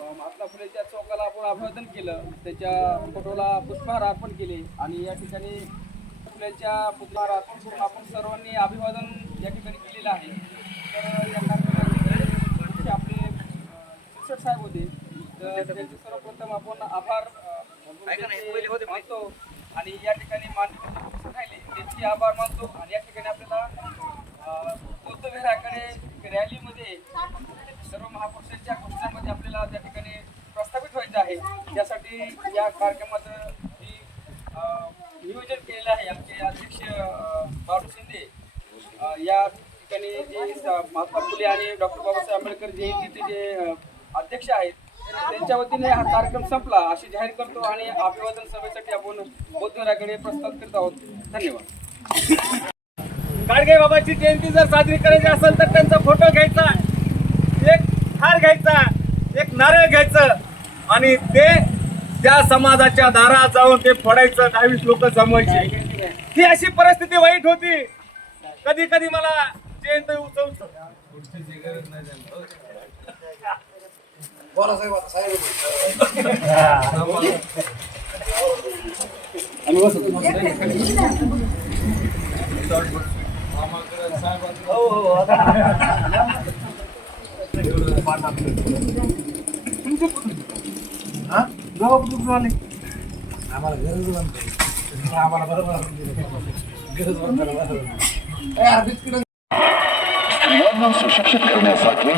महात्मा फुलेच्या चौकाला आपण अभिवादन केलं, त्याच्या फोटोला पुष्पहार अर्पण केले आणि या ठिकाणी फुलेच्या पुष्पहार अर्पण करून आपण सर्वांनी अभिवादन या ठिकाणी केलेलं आहे. तर या कार्यक्रमाचे आपले शिक्षक साहेब होते, तर त्यांचे सर्वप्रथम आपण आभार मानतो आणि या ठिकाणी मान्य राहिले त्यांचे आभार मानतो. आणि या ठिकाणी आपल्याला बौद्ध विहाराकडे रॅलीमध्ये सर्व महापुरुषांच्या घोषणामध्ये आपल्याला त्या ठिकाणी प्रस्थापित व्हायचं आहे. त्यासाठी या कार्यक्रमाचं नियोजन केलेलं आहे आमचे अध्यक्ष बाळू शिंदे. या ठिकाणी जे महात्मा फुले आणि डॉक्टर बाबासाहेब आंबेडकर जयंतीचे जे अध्यक्ष आहेत त्यांच्या वतीने हा कार्यक्रम संपला अशी जाहीर करतो आणि अभिवादन सभेसाठी आपण बौद्धविहाराकडे प्रस्ताव करत आहोत. धन्यवाद. गाडगे बाबाची जयंती जर साजरी करायची असेल तर त्यांचा फोटो घ्यायचा, एक हार घ्यायचा, एक नारळ घ्यायचं आणि ते त्या समाजाच्या दारात जाऊन ते फोडायचं. 22 लोक जमवायचे. ही अशी परिस्थिती वाईट होती. कधी कधी मला जयंती उत्सव आम्हाला गरज आम्हाला बरोबर सुशिक्षित करण्यासाठी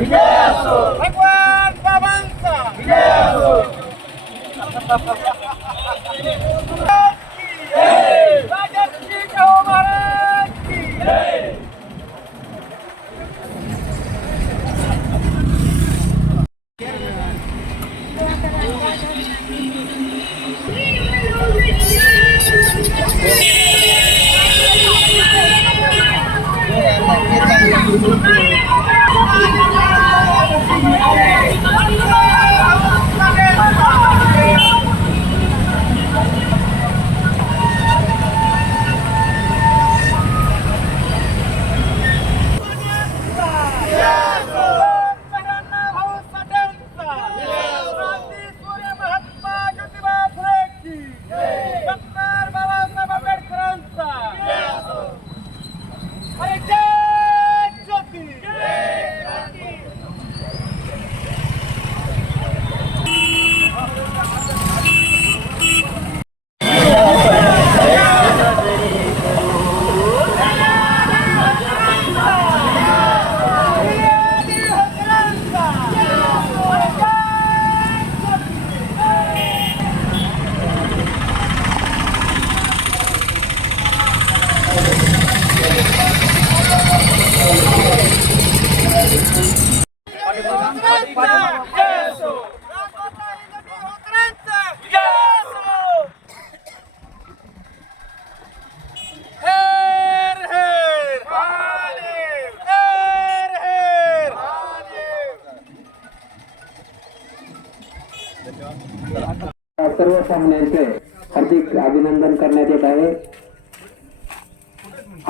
भगवान बाबांचा राजश्री शाहू महाराज की पाहुण्यांचे हार्दिक अभिनंदन करण्यात येत आहे.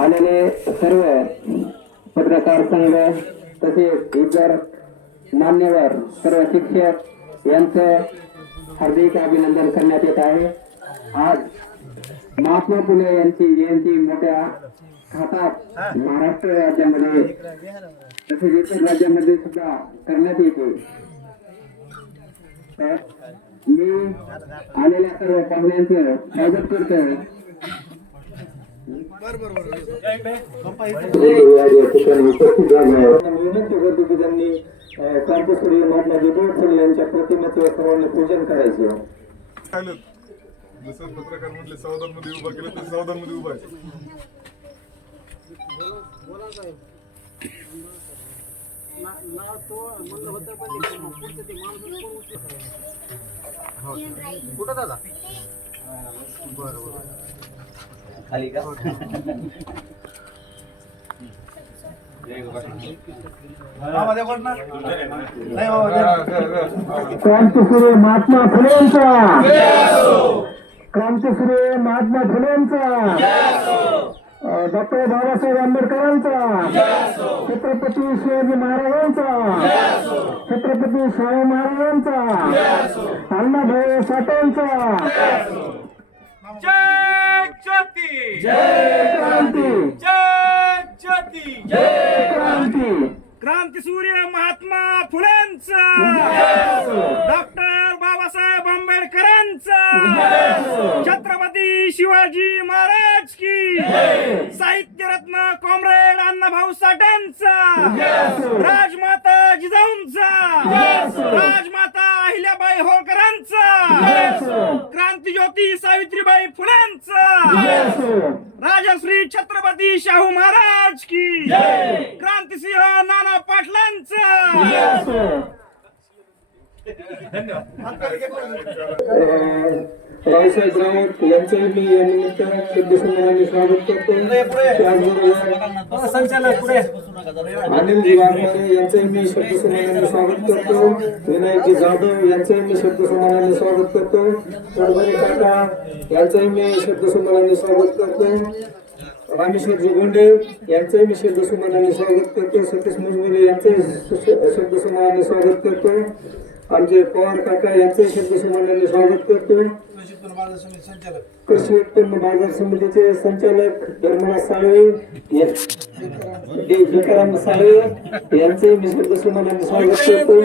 आलेले सर्व पत्रकार संघ तसेच इतर मान्यवर सर्व शिक्षक यांचं हार्दिक अभिनंदन करण्यात येत आहे. आज महात्मा फुले यांची जयंती मोठ्या थाटात महाराष्ट्र राज्यामध्ये तसेच इतर राज्यामध्ये सुद्धा करण्यात येते. तर मी आलेल्या सर्व पाहुण्यांचं स्वागत करतो. त्यांनी क्रांतीसूर्य महात्मा ज्योतिबा फुले यांच्या प्रतिमेचे सर्वांनी पूजन करायचे. जसं पत्रकार म्हटले सावधान मध्ये उभा केलं तर सावधान मध्ये उभा आहे. कुठं दादा खाली का क्रांतीसूर्य महात्मा फुलेंचा, क्रांतीसूर्य महात्मा फुलेंचा, डॉक्टर बाबासाहेब आंबेडकरांचा, छत्रपती शिवाजी महाराजांचा, छत्रपती शाहू महाराजांचा, अण्णाभाऊ साठेंचा. जय ज्योती, जय क्रांती, जय ज्योती, जय क्रांती. क्रांतीसूर्य महात्मा फुलेंचा, डॉक्टर बाबासाहेब आंबेडकरांचा, छत्रपती शिवाजी महाराज की, साहित्यरत्न कॉम्रेड अण्णाभाऊ साठेंचा, राजमाता जिजाऊंचा, राजमाता अहिल्याबाई होळकरांचा, क्रांतीज्योती सावित्रीबाई फुलेंचा, राजश्री छत्रपती शाहू महाराज की, क्रांतिसिंह नाना पाटलांचा. रावसाहेब राऊत यांचंही मी या निमित्त शब्दसंमेलनाने स्वागत करतो. अनिलजी वाघमारे यांचंही मी शब्दसंमेलनाने स्वागत करतो. विनायकजी जाधव यांचंही मी शब्दसंमेलनाने स्वागत करतो. तडभरे काका यांचंही मी शब्दसंमेलनाने स्वागत करतो. रामेश्वरजी गोंडे यांचंही मी शब्दसंमेलनाने स्वागत करतो. सतीश मुजमुले यांचंही शब्दसंमेलनाने स्वागत करतो. आमचे पवार काका यांचंही शब्दसंमेलनाने स्वागत करतो. कृषी उत्पन्न बाजार समितीचे संचालक धर्मराज साळवे, तुकाराम साळवे यांचंही मी शब्दसंमेलनाने स्वागत करतो.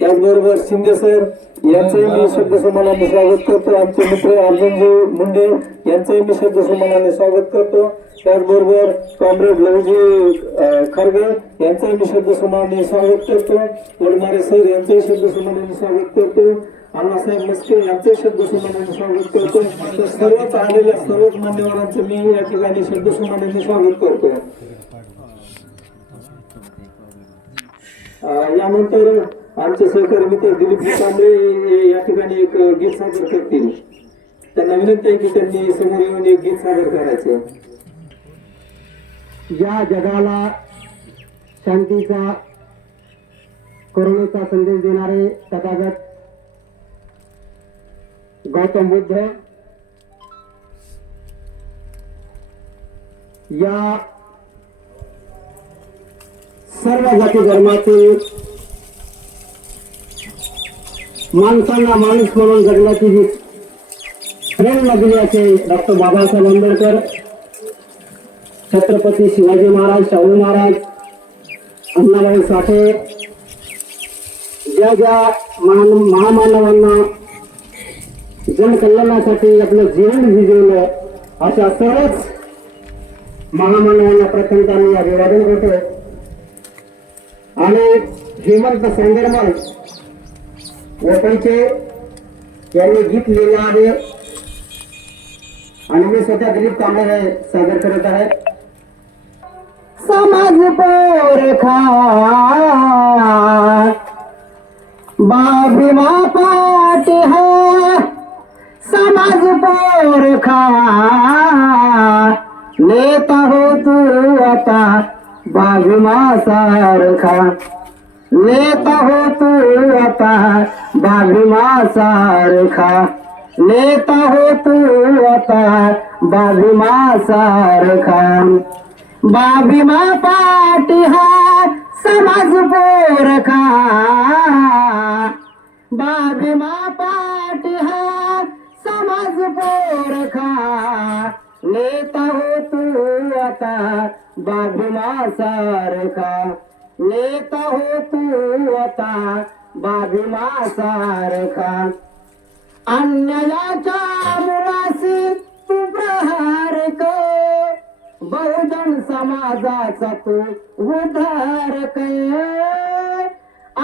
त्याचबरोबर शिंदे सर यांचंही मी शब्दसंमेलनाने स्वागत करतो. आमचे मित्र अर्जुनजी मुंडे यांचंही मी शब्दसंमेलनाने स्वागत करतो. त्याचबरोबर कॉम्रेड लवजी खरगे यांचंही मी शब्दसंमेलनाने स्वागत करतो. वडमारे सर यांचंही शब्दसंमेलनाने स्वागत करतो. अण्णासाहेब मस्के यांचे शब्दसंमेलनाने स्वागत करतो. तर सर्वच आलेल्या सर्वच मान्यवरांचं मी या ठिकाणी शब्दसंमेलनाने स्वागत करतो. यानंतर आमचे सहकारी मित्र दिलीप कांबळे या ठिकाणी एक गीत सादर करतील. त्यांना विनंती आहे की त्यांनी समोर येऊन एक गीत सादर करायचे. या जगाला शांतीचा करुणेचा संदेश देणारे तथागत गौतम बुद्ध या सर्व जाती धर्माचे माणसांना माणूस म्हणून जगण्याची जी प्रेरणा दिली असे डॉक्टर बाबासाहेब आंबेडकर, छत्रपती शिवाजी महाराज, शाहू महाराज, अण्णाभाऊ साठे, ज्या महामानवांना जनकल्याणासाठी आपलं जीवन विजवलं अशा सर्वच महामानवांना प्रथमतः मी अभिवादन करतो. आणि हेमंत संगरमल वपईचे यांनी गीत लिहिलं आहे आणि मी स्वतः दिलीप कांबळे सादर करत आहे. समाज पोरखा बाबीमा पाट है, समाज पोरखा नेता हो तू आता बाबीमा सारखा, नेता हो तू आता बाबीमा सारखा. नेता हो तू आता बाबीमा सारखा बाबीमा पाटी हा समाज पोरखा बाबीमा पाटी हा समाज पोरखा नेता हो तू आता बाबीमा सारखा नेता हो तू आता बाबीमा सारखा अन्यायाच्या मुळाशी तू प्रहार कर बहुजन समाजाचा तू उद्धार कर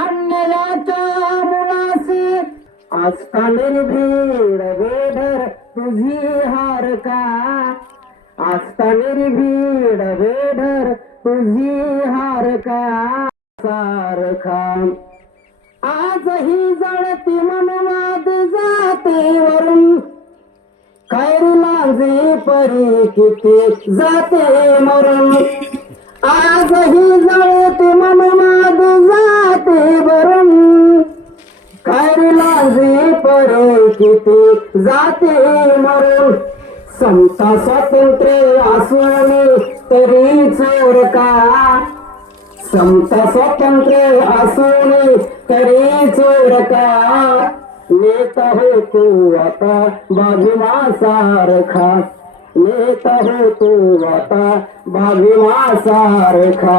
अन्यायाच्या मुळाशी आस्था निर्भीड वेडर तुझी हार का आस्था निर्भीड वेडर तुझी हार का सारखा आजही जळती मनवाद जातेवरून खैरलांजे परी किती जाते मरून आजही जळती मनवाद जातेवरून खैरलांजे परी किती जाते मरून समता स्वातंत्र्य असून तरी चोर का समता स्वातंत्र्य असून तरी चोर का नेता हो तू आता बाबीमा सारखा नेता हो तू आता बाबीमा सारखा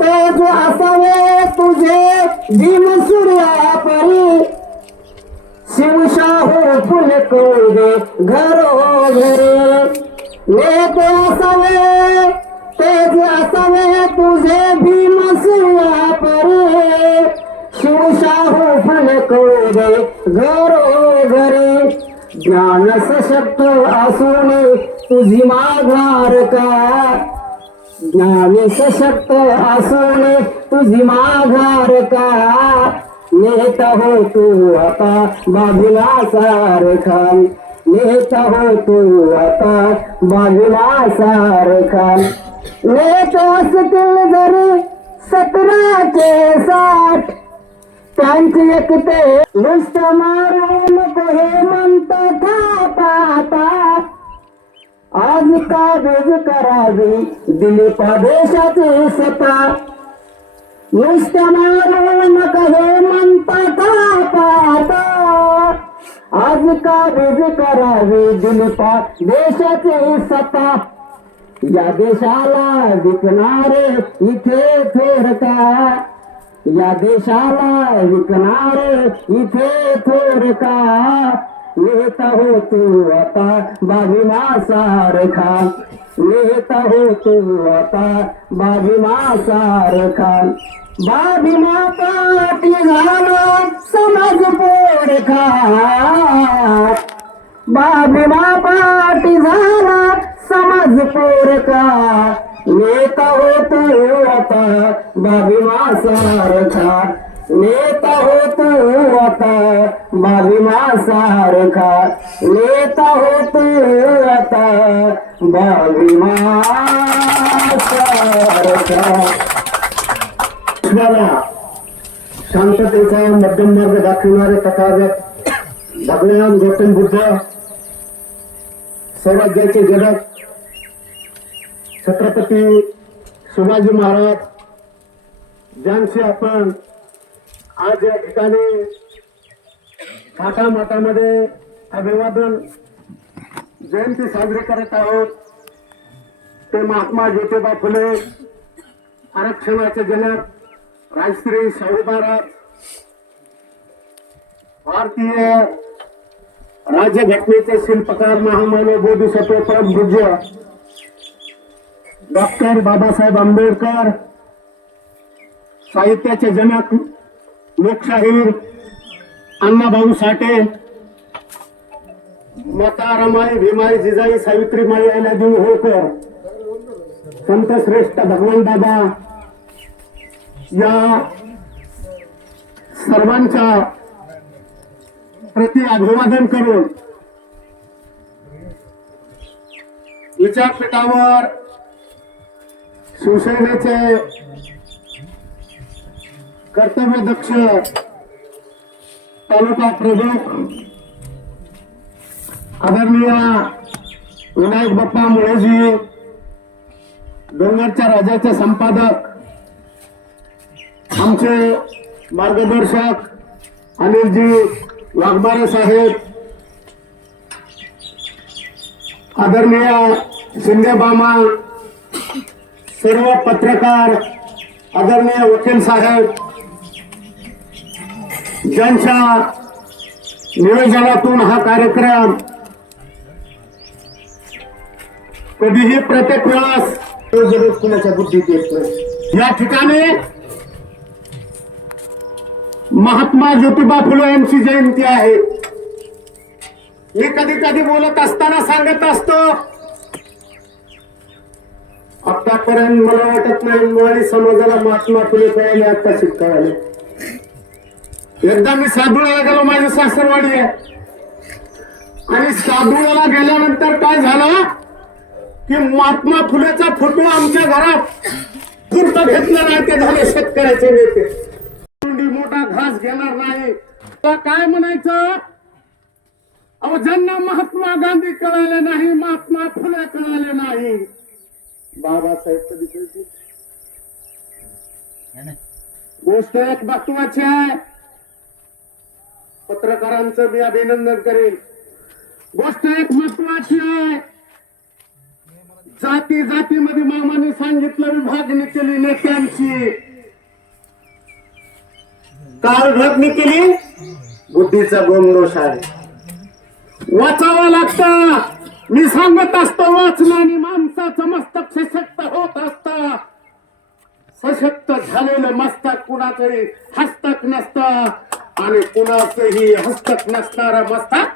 तेज असावे तुझे भीमसूर्या परी शिवशाहू फुले कौदे घरोघरी नेते असावे तेज असावे तुझे भीमसूर्या परी शिवशाहू फुले कौदे घरोघरी ज्ञान सशक्त असून तुझी माघार का ज्ञान सशक्त असून तुझी माघार का नेता हो तू आता बाबीमा सारखा नेता हो तू आता बाबीमा सारखा नेते असतील जरी 1760 त्यांची एकते नुसतं मारून नको हे म्हणतात थापाता आज काबीज करावी दिलीप देशाची सत्ता नुसत्या मारून नका हे म्हणतात थापाता आज काबीज करावी दिलीप देशाची सत्ता या देशाला विकणारे इथे थोर का या देशाला विकणारे इथे थोर का नेता हो तू आता बाबीमा सारखा नेता हो तू आता बाबीमा सारखा बाबीमा पाटी झाला समाज पोरखा बाबीमा पाटी झाला समाज पोरका नेता हो तू आता बाबीमा सारखा नेता हो तू आता बाबीमा सारखा नेता हो तू आता बाबीमा सारखा शांततेचा मध्यम मार्ग दाखविणारे तथागत भगवान गौतम बुद्ध स्वराज्याचे जनक छत्रपती शिवाजी महाराज ज्यांचे आपण आज या ठिकाणी थाटामाटामध्ये अभिवादन जयंती साजरी करत आहोत ते महात्मा ज्योतिबा फुले आरक्षणाचे जनक राजश्री शाहू महाराज भारतीय राज्यघटनेचे शिल्पकार महामानव बोधिसत्व परमपूज्य डॉक्टर बाबासाहेब आंबेडकर साहित्याचे जनक लोकशाहीर अण्णाभाऊ साठे माता रमाई भीमाई जिजाई सावित्रीमाई अहिल्यादेवी होळकर संत श्रेष्ठ भगवान बाबा या सर्वांच्या प्रति अभिवादन करून विचारपीठावर शिवसेनेचे कर्तव्यदक्ष तालुका प्रमुख आदरणीय विनायक बाप्पा मुळेजी, डोंगरच्या राजाचे संपादक, आमचे मार्गदर्शक अनिलजी वाघमारे साहेब, आदरणीय शिंदे मामा, सर्व पत्रकार, आदरणीय वकील साहेब, ज्यांच्या नियोजनातून हा कार्यक्रम कधीही प्रत्येक वेळेस कुणाच्या बुद्धीत येतो. या ठिकाणी महात्मा ज्योतिबा फुले यांची जयंती आहे. मी कधी कधी बोलत असताना सांगत असतो, आतापर्यंत मला वाटत नाही मुळी समाजाला महात्मा फुले कळाले, आता शिकायला. एकदा मी साधुळ्याला गेलो, माझी सासरवाडी आहे, आणि साधुळ्याला गेल्यानंतर काय झालं की महात्मा फुलेचा फोटो आमच्या घरात पूर्ण घेतला नाही. ते झाले शेतकऱ्याचे नेते. मोठा घास घेणार नाही. काय म्हणायचं, अहो ज्यांना महात्मा गांधी कळाले नाही, महात्मा फुले कळाले नाही, बाबासाहेब कधी कळते. गोष्ट एक महत्वाची आहे, पत्रकारांचं मी अभिनंदन करेन. गोष्ट एक महत्वाची आहे, जाती जातीमध्ये मामाने सांगितलं विभागणी केली नेत्यांची. काय विभागणी केली? बुद्धीचा गोमदोष आहे. वाचावं लागतं. मी सांगत असतो, वाचनाने माणसाचं मस्तक सशक्त होत असतं. सशक्त झालेलं मस्तक कुणाचंही हस्तक नसतं, आणि कुणाचंही हस्तक नसणारा मस्तक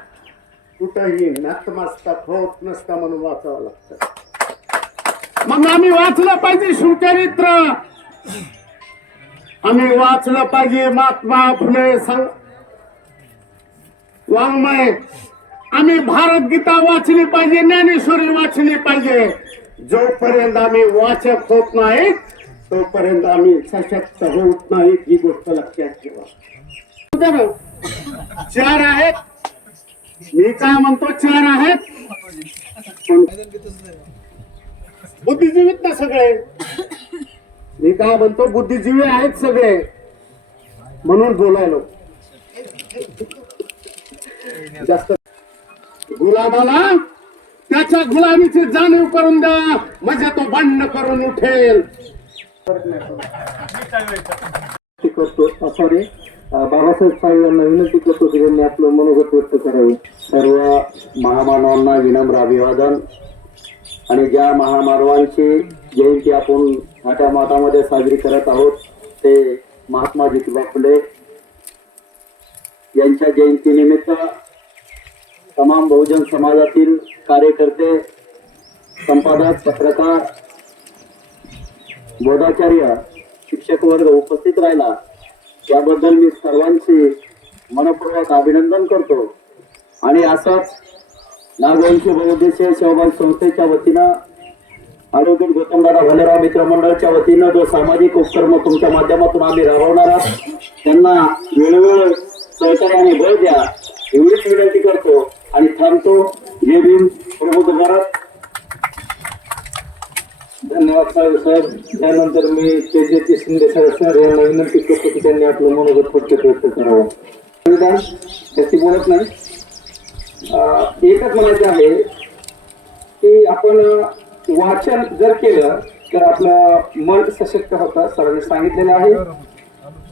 कुठंही नतमस्तक होत नसतं. म्हणून वाचावं लागतं. मग आम्ही वाचलं पाहिजे शिवचरित्र, आम्ही वाचलं पाहिजे महात्मा फुले वाङ्मय, आम्ही भारत गीता वाचली पाहिजे, ज्ञानेश्वरी वाचली पाहिजे. जोपर्यंत आम्ही वाचक होत नाही तोपर्यंत आम्ही सशक्त होत नाही. ही गोष्ट लक्षात ठेवा. 4 आहेत, मी काय म्हणतो 4 आहेत, बुद्धिजीवीत ना सगळे. मी काय म्हणतो बुद्धिजीवी आहेत सगळे, म्हणून बोलायलो. जास्त गुलाबाला त्याच्या गुलामीची जाणीव करून द्या, म्हणजे तो बंड करून उठेल. सॉरी, बाबासाहेब साहेब यांना विनंती करतो की त्यांनी आपलं मनोगत व्यक्त करावे. सर्व महामानवांना विनम्र अभिवादन. आणि ज्या महामानवांची जयंती आपण थाटामाटामध्ये साजरी करत आहोत ते महात्मा ज्योतिबा फुले यांच्या जयंतीनिमित्त तमाम बहुजन समाजातील कार्यकर्ते, संपादक, पत्रकार, बोधाचार्य, शिक्षक वर्ग उपस्थित राहिला, याबद्दल मी सर्वांचे मनपूर्वक अभिनंदन करतो. आणि असंच नागवंशी बहुउद्देशीय सहभाग संस्थेच्या वतीनं, आरोग्य गौतमदादा भलेराव मित्र मंडळाच्या वतीनं जो सामाजिक उपक्रम तुमच्या माध्यमातून आम्ही राबवणार आहोत, त्यांना वेळोवेळ सहकार्याने बळ द्या एवढीच विनंती करतो आणि थांबतो. जय भीम, प्रबोध भारत. धन्यवाद साहेब. त्यानंतर मी तेजस्वी शिंदे साहेब यांना विनंती करतो की त्यांनी आपलं मनोगत फक्त व्यक्त करावं. त्याची बोलत नाही. एकच म्हणायचं आहे की आपण वाचन जर केलं तर आपलं मन सशक्त होतं. सरांनी सांगितलेलं आहे.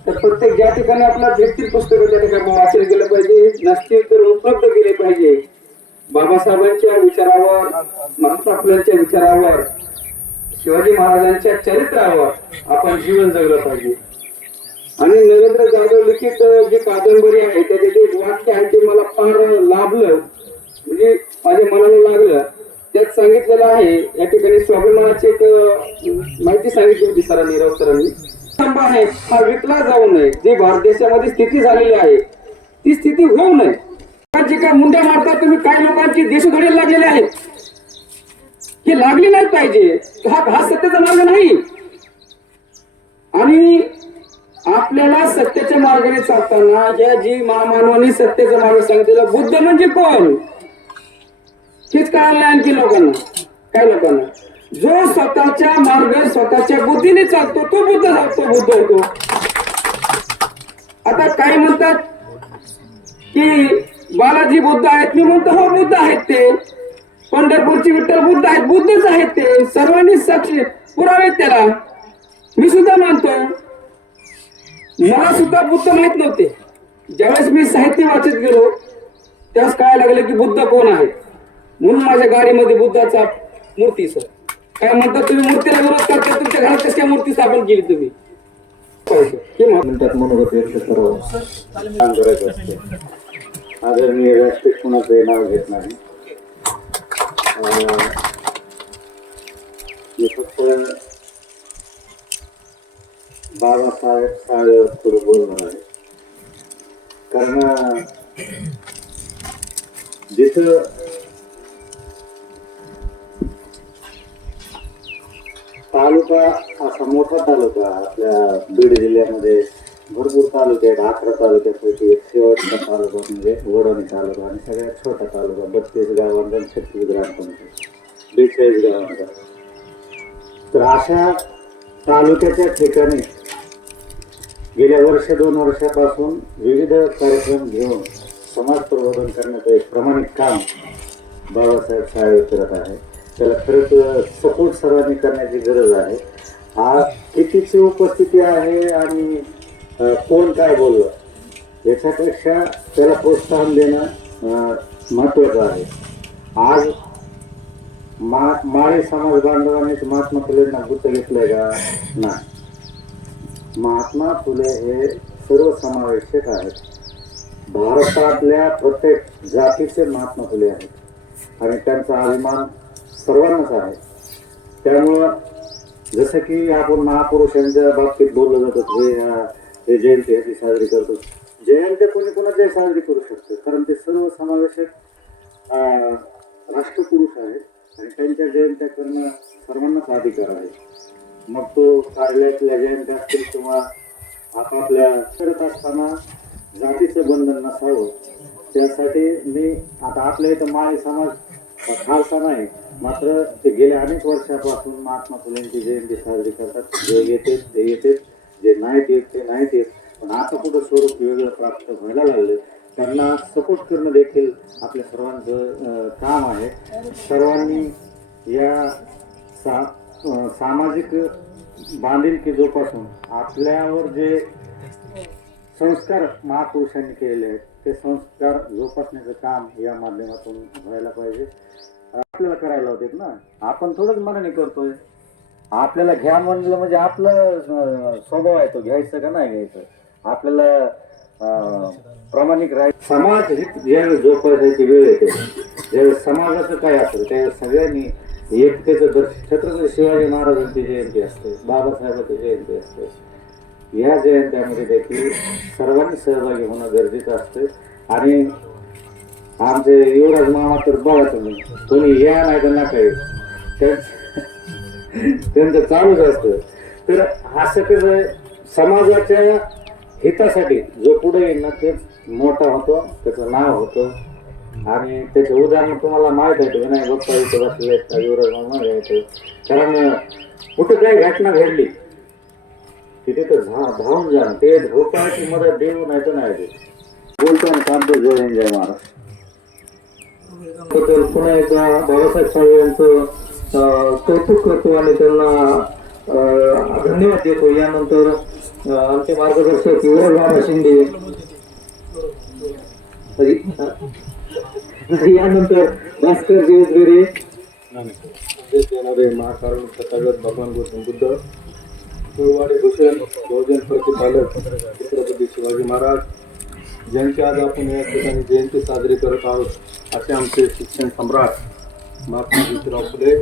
तर प्रत्येक ज्या ठिकाणी आपल्याला भेटतील पुस्तकं त्या ठिकाणी वाचन केलं पाहिजे, नसतील तर उपलब्ध केले पाहिजे. बाबासाहेबांच्या विचारावर, महात्मा फुलेंच्या विचारावर, शिवाजी महाराजांच्या चरित्रावर आपण जीवन जगलं पाहिजे. आणि नरेंद्र जाधव लिखित जी कादंबरी आहे त्याचे जे वाक्य आहे ते मला फार लाभलं, म्हणजे माझ्या मनाला लागलं. त्यात सांगितलेलं आहे, या ठिकाणी स्वाभिमानाची एक माहिती सांगितली होती सरांनी, राव सरांनी. स्तंभ आहे हा विकला जाऊ नये. जी भारत देशामध्ये स्थिती झालेली आहे ती स्थिती होऊ नये. जे काय मुंड्या मारतात तुम्ही, काही लोकांची देशोधडी लागलेले आहेत, हे लागली नाही पाहिजे. हा सत्याचा मार्ग नाही. आणि आपल्याला सत्याच्या मार्गाने चालताना जी महामानवांनी सत्याचा मार्ग सांगितलेला, बुद्ध म्हणजे कोण? हेच कळालं नाही आणखी लोकांना, काय लोकांना. जो स्वतःच्या मार्ग स्वतःच्या बुद्धीने चालतो तो बुद्ध होतो. आता काही म्हणतात की बालाजी बुद्ध आहेत, मी म्हणतो हो बुद्ध आहेत ते. पंढरपूरची विठ्ठल बुद्ध आहेत, बुद्धच आहेत ते. सर्वांनी साक्षी पुरावे त्याला. मी सुद्धा मानतो. मला सुद्धा बुद्ध माहित नव्हते. ज्यावेळेस मी साहित्य वाचत गेलो त्यावेळेस काय लागलं की बुद्ध कोण आहे. म्हणून माझ्या गाडीमध्ये बुद्धाचा मूर्ती. सर काय म्हणतात तुम्ही मूर्तीला विरोध करता, तुमच्या घरात कशा मूर्ती स्थापन केली तुम्ही. मिनिटात मनोगत व्यक्त करावं काम करायचं असते. आदरणीय व्यासपीठ कुणाचंही नाव घेत नाही. मी फक्त बाबासाहेब साहेब थोडं बोलणार आहे. कारण जिथं तालुका असा मोठा तालुका आपल्या बीड जिल्ह्यामध्ये भरपूर तालुके आहेत. 11 तालुक्यापैकी एक शेवटचा तालुका म्हणजे वडवणी तालुका आणि सगळ्यात छोटा तालुका 32 गावांचा 36 ग्रामपंचायत 42 गावांचा. तर अशा तालुक्याच्या ठिकाणी गेल्या 1-2 वर्षापासून विविध कार्यक्रम घेऊन समाज प्रबोधन करण्याचं एक प्रामाणिक काम बाबासाहेब साहेब करत आहे. त्याला खरंच सपोर्ट सर्वांनी करण्याची गरज आहे. हा कितीची उपस्थिती आहे आणि कोण काय बोललं याच्यापेक्षा त्याला प्रोत्साहन देणं महत्त्वाचं आहे. आज माळी समाज बांधवांनी महात्मा फुलेंना गुर्त घेतलंय का? नाही. महात्मा फुले हे सर्वसमावेशक आहेत. भारतातल्या प्रत्येक जातीचे महात्मा फुले आहेत आणि त्यांचा अभिमान सर्वांनाच आहे. त्यामुळं जसं की आपण महापुरुषांच्या बाबतीत बोललं जातं हे जयंती ह्याची साजरी करतो. जयंती कोणी कोणाच्याही साजरी करू शकतो कारण ते सर्व समावेशक राष्ट्रपुरुष आहेत आणि त्यांच्या जयंत्या करणं सर्वांनाच अधिकार आहे. मग तो कार्यालयातल्या जयंत्या असतील किंवा आपापल्या करत असताना जातीचं बंधन नसावं. त्यासाठी मी आता आपल्या इथं माळी समाज खालसा नाही, मात्र ते गेल्या अनेक वर्षापासून महात्मा फुलेंची जयंती साजरी करतात. जे येते ते येते, जे नाहीत येत ते नाहीत येत. पण आता कुठं स्वरूप वेगळं प्राप्त व्हायला लागलं. त्यांना सपोर्ट करणं देखील आपल्या सर्वांचं काम आहे. सर्वांनी या सामाजिक बांधिलकी जोपासून आपल्यावर जे संस्कार महापुरुषांनी केलेले आहेत ते संस्कार जोपासण्याचं काम या माध्यमातून व्हायला पाहिजे. आपल्याला करायला होते ना, आपण थोडंच मनाने करतोय. आपल्याला घ्या म्हणलं म्हणजे आपलं स्वभाव आहे तो घ्यायचं का नाही घ्यायचं. आपल्याला प्रामाणिक राहायचं. समाज हित ज्यावेळेस जोपासायची वेळ येते ज्यावेळेस समाजाचं काय असेल त्यावेळेस सगळ्यांनी एकतेचं दर्शन. छत्रपती शिवाजी महाराजांची जयंती असते, बाबासाहेबांची जयंती असते. या जयंत्यामध्ये देखील सर्वांनी सहभागी होणं गरजेचं असतं. आणि आमचे युवराज मामा तर बघा तुम्ही, कोणी या नाही तर नका येऊ, त्यांचं चालूच असतं. तर असं कसं समाजाच्या हितासाठी जो पुढे येईल ना तेच मोठा होतो, त्याचं नाव होतं. आणि त्याचे उदाहरण तुम्हाला माहीत आहे विनायक बाप्पा इथं बसले, युवराज मामा यायचे. कारण कुठे काही घटना घडली तिथे तर धावून जा, ते धोकाची मदत देऊ नाही तर नाही देऊ. बोलतो आणि सांगतो जय हिंद जय महाराष्ट्र. पुन्हा एकदा बाबासाहेब साहेब यांचं कौतुक करतो आणि त्यांना धन्यवाद देतो. यानंतर आमचे मार्गदर्शक युवराज शिंदे, यानंतर भास्कर दिवसगरे, येणारे महाकारुण तथागत भगवान गौतम बुद्ध, कुळवाडी भूषण बहुजन प्रतिपालक छत्रपती शिवाजी महाराज ज्यांची आज आपण या ठिकाणी जयंती साजरी करत आहोत, असे आमचे शिक्षण सम्राट महात्मा ज्योतिराव फुले,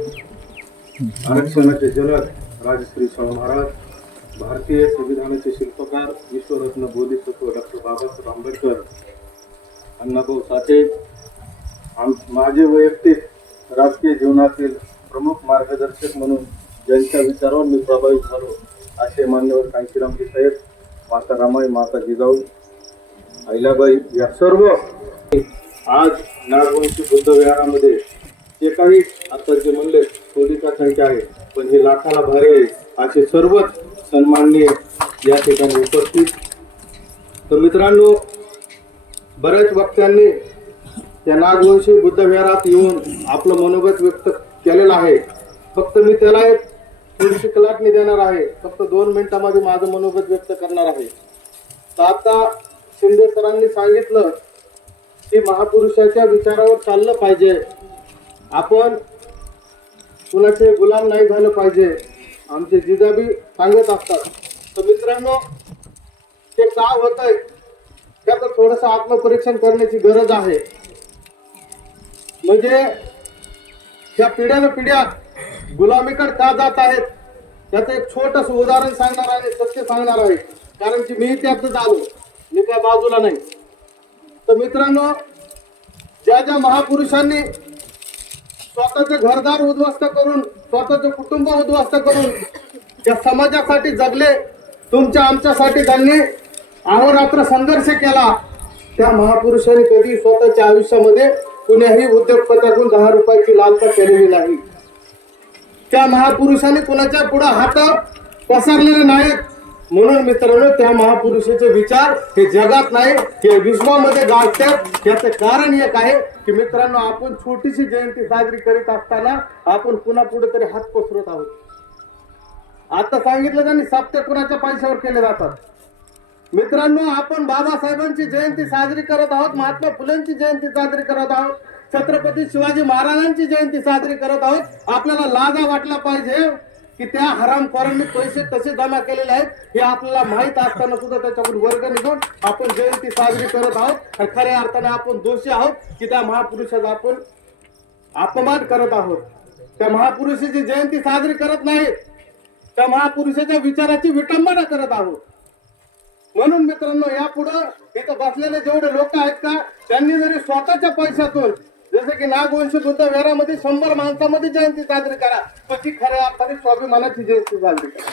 आरक्षणाचे जनक राजश्री शाहू महाराज, भारतीय संविधानाचे शिल्पकार विश्वरत्न बोधिसत्व डॉक्टर बाबासाहेब आंबेडकर, अण्णाभाऊ साठे, माझे वैयक्तिक राजकीय जीवनातील प्रमुख मार्गदर्शक म्हणून ज्यांच्या विचारावर मी प्रभावित झालो असे मान्यवर कांशीरामजी साहेब, माता रामाई, माता जिजाऊ, अहिल्याबाई, या सर्व आज नागवंशी बुद्ध विहारामध्ये काही आता जे म्हणले थोडीका संख्या आहे, पण ही लाखाला भारी आहे असे सर्वच सन्माननीय या ठिकाणी उपस्थित. तर मित्रांनो, बऱ्याच वक्त्यांनी या नागवंशी बुद्ध विहारात येऊन आपलं मनोगत व्यक्त केलेलं आहे. फक्त मी त्याला एक थोडीशी कलाटणी देणार आहे. फक्त 2 मिनिटांमध्ये माझं मनोगत व्यक्त करणार आहे. तर आता शिंदे सरांनी सांगितलं की महापुरुषाच्या विचारावर चाललं पाहिजे, आपण कुणाचे गुलाम नाही झालं पाहिजे, आमचे जिजाबी सांगत असतात. तर मित्रांनो, ते का होत आहे त्याचं थोडंसं आत्मपरीक्षण करण्याची गरज आहे. म्हणजे ह्या पिढ्यानं पिढ्या गुलामीकडे का जात आहेत त्याचं एक छोटंसं उदाहरण सांगणार आहे, सत्य सांगणार आहे. कारण की मी त्यातच आलो, मी त्या बाजूला नाही. तर मित्रांनो, ज्या ज्या महापुरुषांनी स्वतःचे घरदार उद्ध्वस्त करून, स्वतःचे कुटुंब उद्ध्वस्त करून या समाजासाठी जगले, तुमच्या आमच्यासाठी त्यांनी अहोरात्र संघर्ष केला, त्या महापुरुषांनी कधी स्वतःच्या आयुष्यामध्ये कुण्याही उद्योगपत्यातून 10 रुपयाची लालसा केलेली नाही. त्या महापुरुषांनी कुणाच्या पुढे हात पसरलेले नाहीत. म्हणून मित्रांनो, त्या महापुरुषाचे विचार हे जगात नाही, हे विश्वामध्ये गाजतात. याचं कारण एक आहे की मित्रांनो, आपण छोटीशी जयंती साजरी करीत असताना आपण कुणा पुढे तरी हात पसरत आहोत. आता सांगितलं त्यांनी, सप्ते कुणाच्या पैशावर केले जातात. मित्रांनो, आपण बाबासाहेबांची जयंती साजरी करत आहोत, महात्मा फुलेंची जयंती साजरी करत आहोत, छत्रपती शिवाजी महाराजांची जयंती साजरी करत आहोत. आपल्याला लाजा वाटला पाहिजे की त्या हरामखोरांनी पैसे कसे जमा केलेले आहेत हे आपल्याला माहित असताना सुद्धा त्याच्याकडून वर्ग निघून आपण जयंती साजरी करत आहोत. आणि खऱ्या अर्थाने आपण दोषी आहोत की त्या महापुरुषाचा आपण अपमान करत आहोत. त्या महापुरुषाची जयंती साजरी करत नाही, त्या महापुरुषाच्या विचाराची विटंबना करत आहोत. म्हणून मित्रांनो, यापुढं इथं बसलेले जेवढे लोक आहेत का, त्यांनी जरी स्वतःच्या पैशातून, जसं की नागवंशी बुद्ध विहारामध्ये 100 माणसामध्ये जयंती साजरी करा, तर ती खऱ्या अर्थाने स्वाभिमानाची जयंती साजरी करा.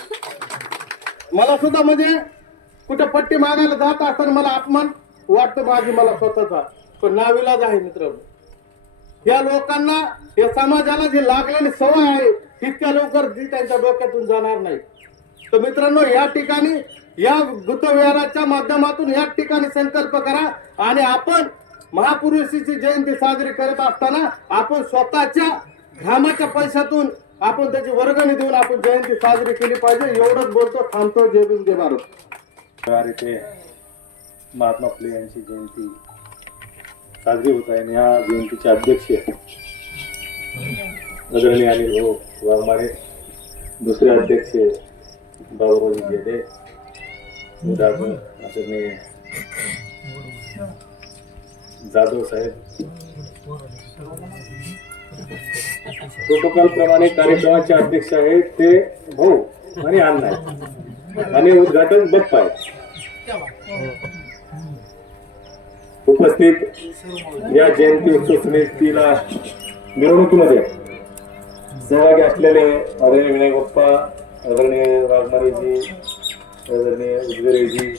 मला सुद्धा म्हणजे कुठं पट्टी मागायला जात असताना मला अपमान वाटतो माझी मला स्वतःचा, पण नाविलाज आहे मित्रांनो. या लोकांना, या समाजाला जी लागलेली सवय आहे तितक्या लवकर ती त्यांच्या डोक्यातून जाणार नाही. तर मित्रांनो, या ठिकाणी या बुद्ध विहाराच्या माध्यमातून या ठिकाणी संकल्प करा आणि आपण महापुरुषाची जयंती साजरी करत असताना आपण स्वतःच्या घामाच्या पैशातून आपण त्याची वर्गणी देऊन आपण जयंती साजरी केली पाहिजे. एवढंच बोलतो, थांबतो. जय भीम, जय भारत. इथे महात्मा फुले यांची जयंती साजरी होत आहे आणि या जयंतीचे अध्यक्ष आदरणीय अनिल भाऊ वाघमारे, दुसरे अध्यक्ष बाबूराव गेडे, आदरणीय जाधव साहेब. प्रोटोकॉल प्रमाणे कार्यक्रमाचे अध्यक्ष आहेत ते भाऊ आणि अण्णा आहेत आणि उद्घाटन बाप्पा आहेत. उपस्थित या जयंती उत्सव समितीला मिरवणुकीमध्ये सहभागी असलेले आदरणीय विनायक बाप्पा, आदरणीय वाघमारेजी, आदरणीय उदगरेजी,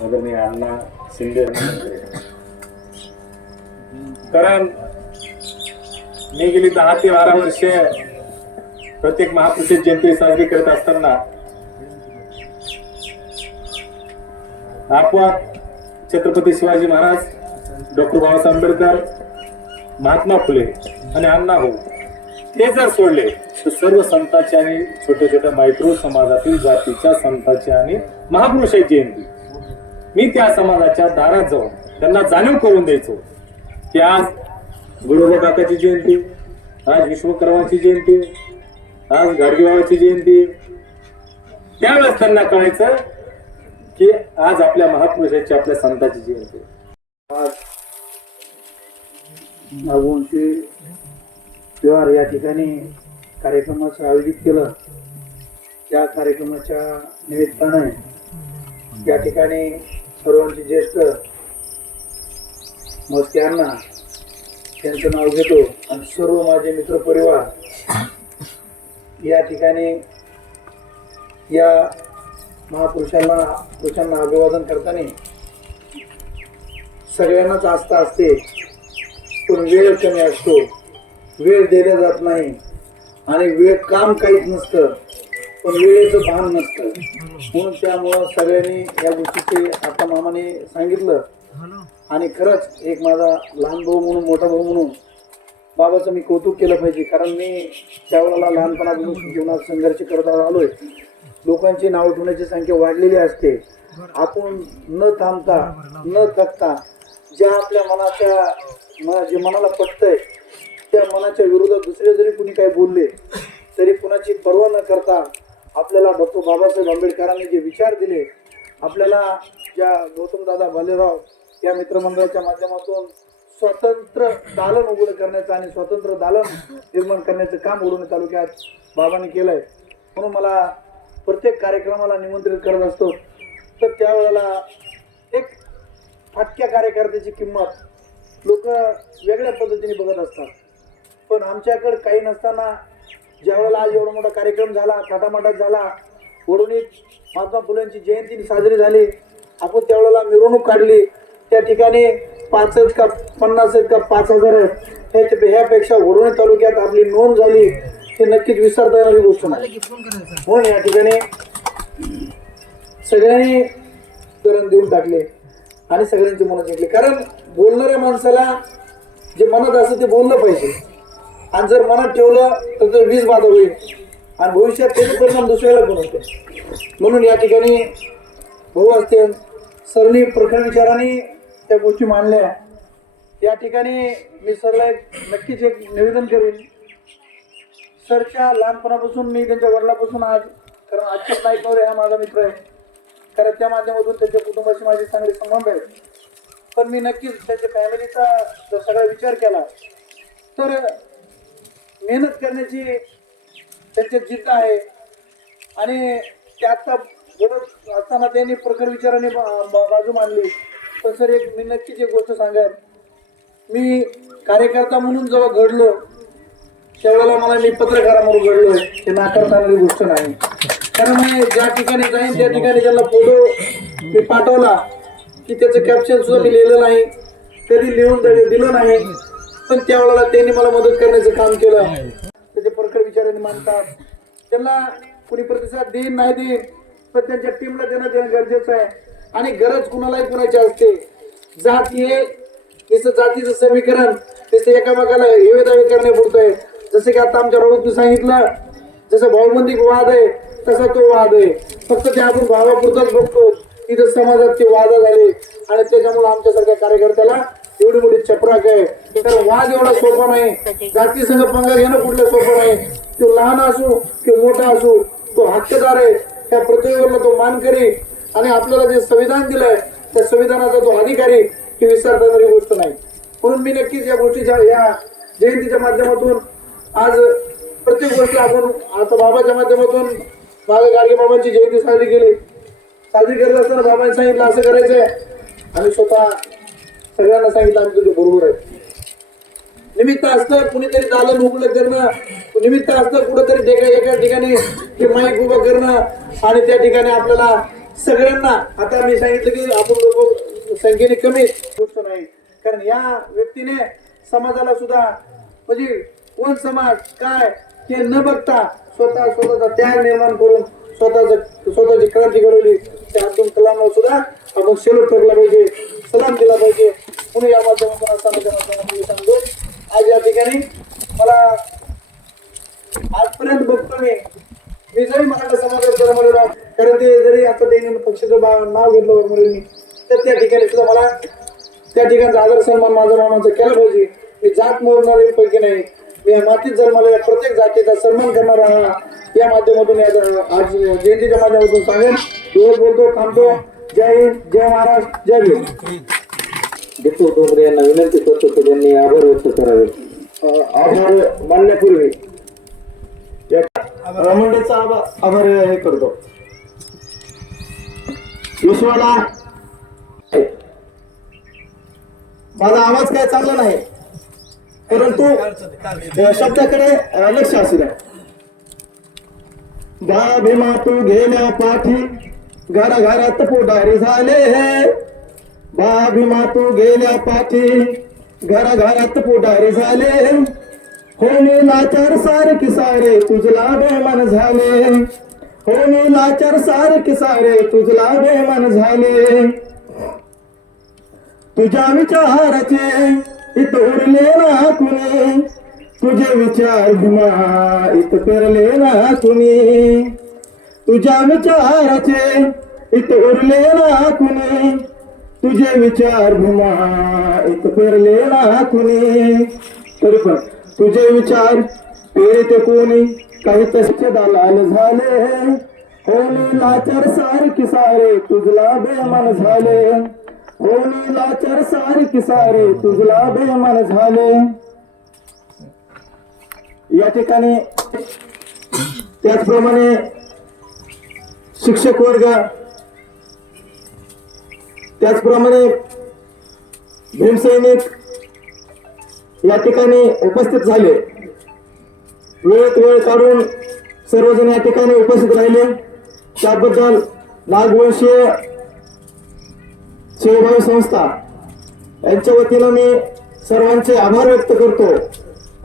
आदरणीय अण्णा शिंदे. कारण मी गेली 10 ते 12 वर्षे प्रत्येक महापुरुषाची जयंती साजरी करत असताना आपण छत्रपती शिवाजी महाराज, डॉक्टर बाबासाहेब आंबेडकर, महात्मा फुले आणि अण्णा भाऊ हे जर सोडले तर सर्व संतांची आणि छोट्या छोट्या मायक्रो समाजातील जातीच्या संतांची आणि महापुरुषाची जयंती मी त्या समाजाच्या दारात जाऊन त्यांना जाणीव करून द्यायचो की आज गुरुबा काकाची जयंती, आज विश्वकर्माची जयंती, आज गाडगेबाबाची जयंती. त्यावेळेस त्यांना कळायचं की आज आपल्या महापुरुषाची, आपल्या संतांची जयंती. आज नागवंशी विहार या ठिकाणी कार्यक्रमाचं आयोजित केलं. त्या कार्यक्रमाच्या निमित्ताने या ठिकाणी सर्वांचे ज्येष्ठ मस्के अण्णा त्यांचं नाव घेतो आणि सर्व माझे मित्रपरिवार या ठिकाणी या महापुरुषांना अभिवादन करताना सगळ्यांनाच आस्था असते पण वेळ कमी असतो. वेळ दिला जात नाही आणि वेळ काम काहीच नसतं, पण वेळेचं भान नसतं. म्हणून त्यामुळं सगळ्यांनी या गोष्टीचे आता मामाने सांगितलं. आणि खरंच एक माझा लहान भाऊ म्हणून, मोठा भाऊ म्हणून बाबाचं मी कौतुक केलं पाहिजे. कारण मी त्यावेळेला लहानपणापासून जीवनात संघर्ष करत आलोय. लोकांची नाव ठेवण्याची संख्या वाढलेली असते. आपण न थांबता न थकता ज्या आपल्या जे मनाला पटतंय त्या मनाच्या विरोधात दुसरे जरी कुणी काही बोलले तरी कुणाची पर्वा न करता आपल्याला डॉक्टर बाबासाहेब आंबेडकरांनी जे विचार दिले, आपल्याला ज्या गौतमदादा भालेराव या मित्रमंडळाच्या माध्यमातून स्वतंत्र दालन उघड करण्याचं आणि स्वतंत्र दालन निर्माण करण्याचं काम उडवणे तालुक्यात बाबांनी केलंय. म्हणून मला प्रत्येक कार्यक्रमाला निमंत्रित करत असतो. तर त्यावेळेला एक फाटक्या कार्यकर्त्याची किंमत लोक वेगळ्या पद्धतीने बघत असतात. पण आमच्याकडे काही नसताना ज्यावेळेला आज एवढा मोठा कार्यक्रम झाला, थाटामाटात झाला, वडवणीत महात्मा फुलेंची जयंती साजरी झाली, आपण त्यावेळेला मिरवणूक काढली. त्या ठिकाणी 5 आहेत का 50 आहेत का 5000 आहेत, ह्यापेक्षा वडवणी तालुक्यात आपली नोंद झाली हे नक्कीच विसरता येणारी गोष्ट नाही. म्हणून या ठिकाणी सगळ्यांनी करण देऊन टाकले आणि सगळ्यांचे मनं जिंकले. कारण बोलणाऱ्या माणसाला जे मनात असतं ते बोललं पाहिजे आणि जर मनात ठेवलं तर ते वीज बाधा होईल आणि भविष्यात त्याचे परिणाम दुसऱ्याला पण होते. म्हणून या ठिकाणी भाऊ असतील सरनी प्रखर विचाराने त्या गोष्टी मांडल्या. या ठिकाणी मी सरला नक्कीच एक निवेदन करेन. सरच्या लहानपणापासून मी त्यांच्या वडिलापासून आज, कारण अच्युत नाईकनवरे हा माझा मित्र आहे, कारण त्या माध्यमातून त्यांच्या कुटुंबाशी माझे चांगले संबंध आहेत. पण मी नक्कीच त्याच्या फॅमिलीचा जर सगळा विचार केला तर मेहनत करण्याची त्यांची जिद्द आहे. आणि त्याचा बोलत असताना त्यांनी प्रखर विचाराने बाजू मांडली. पण सर मी नक्कीच एक गोष्ट सांगेन, मी कार्यकर्ता म्हणून जेव्हा घडलो त्यावेळेला मला मी पत्रकारामधून घडलोय हे नाकारता येणारी गोष्ट नाही. कारण मी ज्या ठिकाणी जाईन त्या ठिकाणी त्यांना फोटो मी पाठवला की त्याचं कॅप्शन सुद्धा मी लिहिलं नाही, कधी लिहून दिलं नाही. पण त्यावेळेला त्यांनी मला मदत करण्याचं काम केलं. त्याचे प्रखर विचाराने मानतात, त्यांना कुणी प्रतिसाद देईन नाही देईन पण त्यांच्या टीमला देणं गरजेचं आहे. आणि गरज कुणालाही कुणाची असते. जात हे नुसतं जातीचं समीकरण नुसतं एकामेकाला हेवे दावे करण्यापुरतं आहे. जसं की आता आमच्या राऊतने सांगितलं, जसं भावबंदी वाद आहे तसा तो वाद आहे. फक्त ते आपण भावापुरताच बघतो. इथं समाजात ते वाद झाले आणि त्याच्यामुळे आमच्यासारख्या कार्यकर्त्याला एवढी मोठी चपराक आहे. तर वाद एवढा सोपा नाही, जाती संघ पंगा घेणं कुठलं सोपं नाही. तो लहान असो किंवा मोठा असो तो हक्कदार आहे. त्या पृथ्वीवरला तो मानकरी आणि आपल्याला जे संविधान दिलंय त्या संविधानाचा तो अधिकारी ही विसरता येणारी गोष्ट नाही. म्हणून मी नक्कीच या गोष्टीच्या या जयंतीच्या माध्यमातून आज प्रत्येक गोष्टी आपण आता बाबाच्या माध्यमातून मागे गाडगे बाबांची जयंती साजरी केली. साजरी करत असताना बाबांनी सांगितलं असं करायचंय. आम्ही स्वतः सगळ्यांना सांगितलं आम्ही तुझे बरोबर आहे. निमित्त असतं कुणीतरी दालन उघडं करणं, निमित्त असतं कुठंतरी एका ठिकाणी ते माईक उभं करणं आणि त्या ठिकाणी आपल्याला सगळ्यांना, आता मी सांगितलं की आपण लोक संख्येने कमी गोष्ट नाही. कारण या व्यक्तीने समाजाला सुद्धा म्हणजे कोण समाज काय हे न बघता स्वतःचा त्याग निर्माण करून स्वतःची क्रांती घडवली. त्या अब्दुल कलामला सुद्धा आपण सेल्यूट ठोकला पाहिजे, सलाम दिला पाहिजे. म्हणून या माध्यमातून सांगतो आज या ठिकाणी मला आजपर्यंत बघतो मी जरी मराठा समाजात जन्मलेला, कारण ते जरी आता त्यांनी पक्षाचं नाव घेतलं मुलींनी तर त्या ठिकाणी सुद्धा मला त्या ठिकाणचा आदर सन्मान माझा मामांचा केला पाहिजे. मी जात मोडणारे पैकी नाही, मी मातीत जन्मलेल्या प्रत्येक जातीचा सन्मान करणारा या माध्यमातून आज जयंतीच्या माध्यमातून सांगेन. एवढं बोलतो, थांबतो. जय हिंद, जय महाराष्ट्र, जय भीम. दीपू डोंगरे यांना विनंती करतो की त्यांनी आभार व्यक्त करावे. आभार मानण्यापूर्वी मंडळाचा आभार हे करतो. विश्वाला माझा आवाज काय चांगला नाही परंतु शब्दाकडे लक्ष असू द्या. भीमा तू गेल्या पाठी घराघरात पुढारी झाले हे. भीमा तू गेल्या पाठी घराघरात पुढारी झाले. हो मी लाचार सारखे सारे तुझला बेमान झाले, हो मी लाचार सारखे सारे तुझला बेमान झाले. तुझ्या विचाराचे इत उरले ना कुणी, तुझे विचार भीमा इत पेरले ना कुणी. तुझ्या विचाराचे इत उरले ना कुणी, तुझे विचार भीमा इत पेरले ना कुणी. तरी पण तुझे विचार पेरते कोणी, काही तसे दलाल झाले. हो मी लाचार सारखे सारे तुझला बेमान झाले, हो मी लाचार सारखे सारे तुझला बेमान झाले. या ठिकाणी त्याचप्रमाणे शिक्षक वर्ग, त्याचप्रमाणे भीमसैनिक या ठिकाणी उपस्थित झाले. वेळेत वेळ काढून सर्वजण या ठिकाणी उपस्थित राहिले, त्याबद्दल नागवंशीय सेवाभावी संस्था यांच्या वतीनं मी सर्वांचे आभार व्यक्त करतो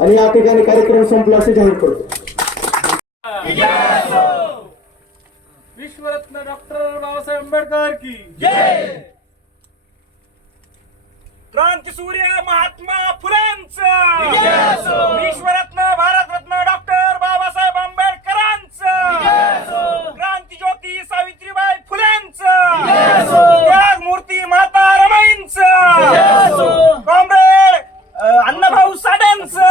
आणि या ठिकाणी कार्यक्रम संपला असे जाहीर करतो. विश्वरत्न डॉक्टर बाबासाहेब आंबेडकर की जय. क्रांतीसूर्य महात्मा फुलेंचं विश्वरत्न भारतरत्न डॉक्टर बाबासाहेब आंबेडकरांचं, क्रांतीज्योती सावित्रीबाई फुलेंचं, त्यागमूर्ती माता रमाईंचं, कॉम्रेड अण्णाभाऊ साठेंचं.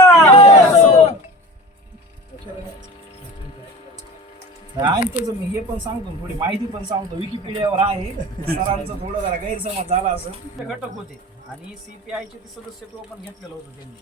आणि त्याचं मी हे पण सांगतो, थोडी माहिती पण सांगतो. विकिपीडियावर आहे. सरांचं थोडं जरा गैरसमज झाला असं. ते घटक होते आणि CPI चे ते सदस्यत्व पण घेतलेलं होतं त्यांनी.